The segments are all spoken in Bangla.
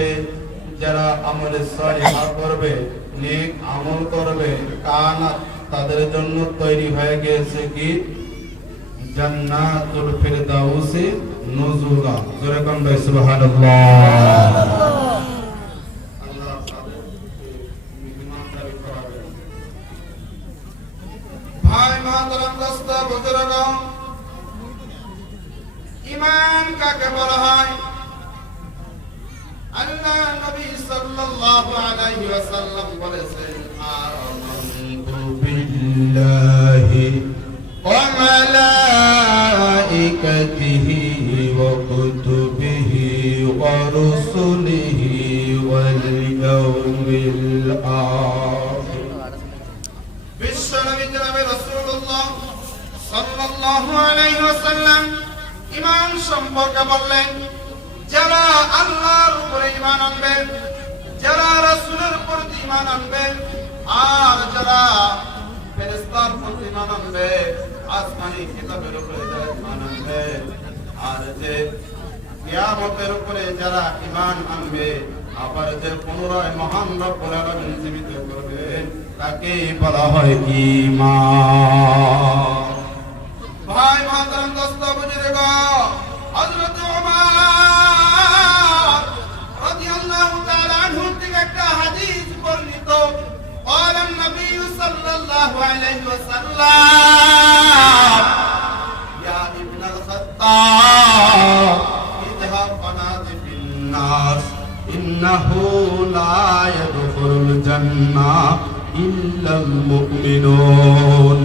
বলেছে যারা আমলে সালিহা করবে, নেক আমল করবে, কানাত তাদের জন্য তৈরি হয়ে গেছে কি জান্নাতুল ফিরদাউসি নুজুলা। জোরে কোন ভাই সুবহানাল্লাহ। আল্লাহ তাদের ইমানদারি করাবে। ভাই মাহতারাম দোস্ত বুজুর্গ, ঈমান কাকে বলা হয়? আল্লাহ নবী সাল্লাল্লাহু আলাইহি ওয়াসাল্লাম বলেছেন, আমানতু বিল্লাহি ওয়া মালাইকাতিহি ওয়া কুতুবিহি ওয়া রুসুলিহি ওয়াল ইয়াউমিল আখির। বিশ্বনবী জনাব রাসূলুল্লাহ সাল্লাল্লাহু আলাইহি ওয়াসাল্লাম ঈমান সম্পর্কে বললেন, যারা আল্লাহর উপরে ঈমান আনবে, যারা রাসূলের প্রতি ঈমান আনবে, আর যারা ফেরেশতার প্রতি ঈমান আনবে, আসমানি কিতাবের উপরে যারা ঈমান আনবে, আর যে কিয়ামতের উপরে যারা ঈমান আনবে, আবার যে পুনরায় মহান রব্বুল আলামিন জীবিত করবেন, তাকে বলা হয় ঈমান। ভাই মাহতারাম দোস্ত বুজুর্গ, হযরত ওমর রাদিয়াল্লাহু তাআলা আনহু থেকে একটা হাদিস বর্ণিত, قال النبي صلى الله عليه وسلم يا ابن الخطاب اذهب فنادي في الناس إنه لا يدخل الجنة إلا المؤمنون।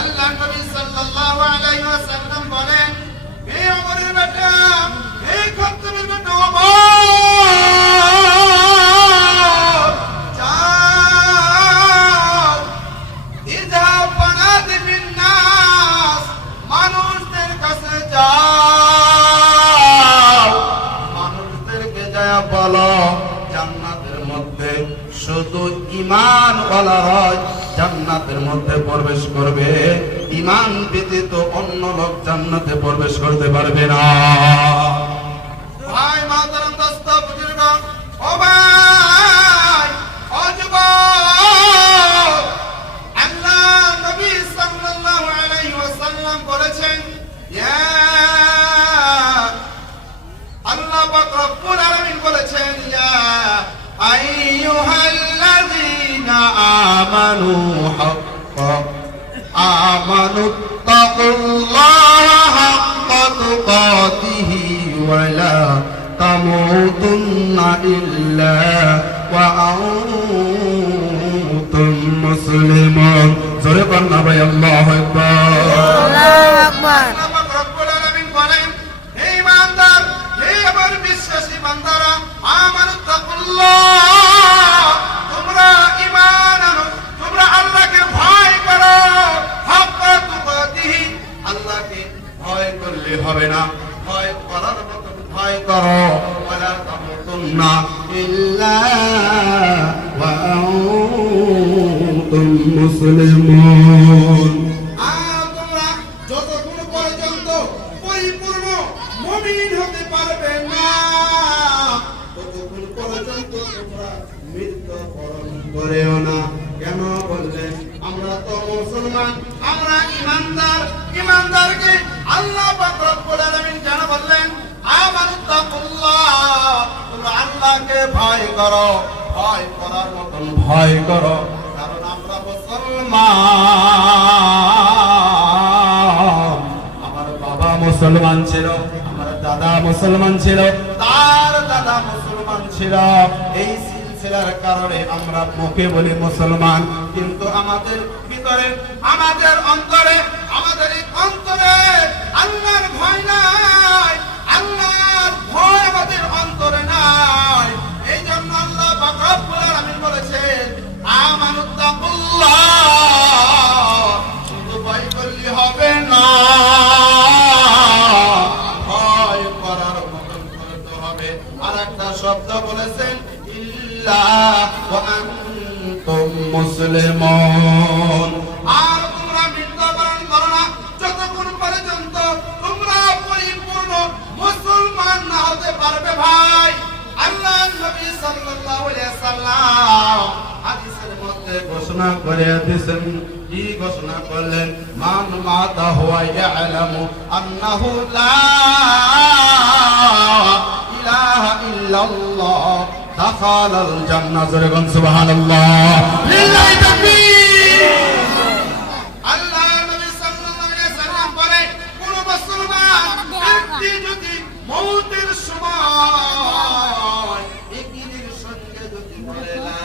আল্লাহ নবী সাল্লাল্লাহু আলাইহি ওয়াসাল্লাম বলেন, হে ওমরের বেটা, হে খাত্তাবের বেটা ওমর, যাও ইযহাব ফানাদি বিন নাস, মানুষদের কাছে যাও, মানুষদেরকে যায় বলো জান্নাতের মধ্যে শুধু ঈমান ওয়ালারাই জান্নাতের মধ্যে প্রবেশ করবে, ঈমান ব্যতীত অন্য লোক জান্নাতে প্রবেশ করতে পারবে না। ভাই মাহতারাম দোস্ত বুজুর্গ, ও ভাই, ও যুবক, আল্লাহ নবী সাল্লাল্লাহু আলাইহি ওয়াসাল্লাম বলেছেন, ইয়া আল্লাহ পাক রব্বুল আলামিন বলেছেন, ইয়া আইয়ুহাল্লাযীনা আমানু হাক্কা আমানু তাকুল্লাহা হাক্কা তুকাতিহি ওয়া লা তামুতুন্না ইল্লা ওয়া আনতুম মুসলিমুন। জোরে বলনা ভাই আল্লাহু আকবার। আল্লাহু আকবার। আল্লাহ রব্বুল আলামিন বলেন, হে ঈমানদার, হে আমার বিশ্বাসী বান্দারা, আমানু তাকুল্লাহ, তোমরা ঈমান আনো, তোমরা আল্লাহকে ভয় করো, হাক্কা তুকাতিহি, আল্লাহকে ভয় করলে হবে না, ভয় করার মতো ভয় করো, ওয়ালা তামুতুন্না ইল্লা ওয়া আনতুম মুসলিমুন। আর তোমরা যতক্ষণ পর্যন্ত পরিপূর্ণ মুমিন হতে পারবে না, ততক্ষণ পর্যন্ত তোমরা মৃত্যুবরণ করেও না। কেন বললেন? আমরা তো মুসলমান, আমরা ঈমানদার, ঈমানদারকে আল্লাহ পাক রব্বুল আলামিন কেন বললেন আমানু তাকুল্লাহ, তোমরা আল্লাহকে ভয় করো, ভয় করার মতন ভয় করো, কারণ আমরা মুসলমান। আমার বাবা মুসলমান ছিল, আমার দাদা মুসলমান ছিল, তার দাদা মুসলমান ছিল, এই সিলসিলার কারণে আমরা মুখে বলি মুসলমান, কিন্তু আমাদের ভিতরে, আমাদের অন্তরে, আমাদের অন্তরে আল্লাহর ভয় নাই, আল্লাহর ভয় আমাদের অন্তরে নাই। এই জন্য আল্লাহ পাক রব্বুল আলামিন বলেছেন আমানু তাকুল্লাহ, শুধু ভয় করলে হবে না, ভয় করার মতন করতে হবে। আর একটা শব্দ বলেছেন ইল্লা ওয়া আনতুম মুসলিমুন, আর তোমরা মৃত্যুবরণ করো না যতক্ষণ পর্যন্ত তোমরা পরিপূর্ণ মুসলমান না হতে পারবে। ভাই, আল্লাহ আল্লাহ হাদিসের মধ্যে ঘোষণা করে দিয়েছেন, কি ঘোষণা করলেন? মান মাতা হুয়া ইয়ালামু আন্নাহু লা ইলাহা ইল্লাল্লাহ দাখালাল জান্নাহ। জোরে সুবহানাল্লাহ, লিল্লাহি তাকবীর। আল্লাহ নবী সাল্লাল্লাহু আলাইহি সাল্লাম বলেন, কোন মুসলমান ব্যক্তি যদি মওতের সময় ইকিনের সঙ্গে যদি বলে লা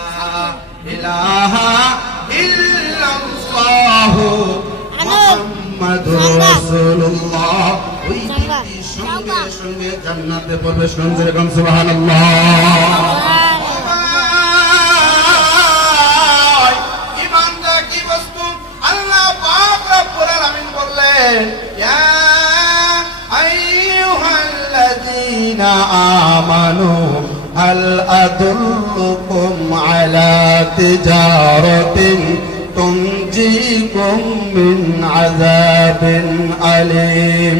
ইলাহা ইল্লাল্লাহ মুহাম্মাদুর রাসূলুল্লাহ, ওই ব্যক্তি সঙ্গে সঙ্গে জান্নাতে প্রবেশ করবে। জোরে সুবহানাল্লাহ। ঈমানটা কি বস্তু? আল্লাহ পাক রব্বুল আলামিন বললেন, ইয়া আইয়ুহাল্লাযীনা আমানু হাল আদুল্লুকুম আলা তিজারাতিন তুনজিকুম মিন আযাবিন আলীম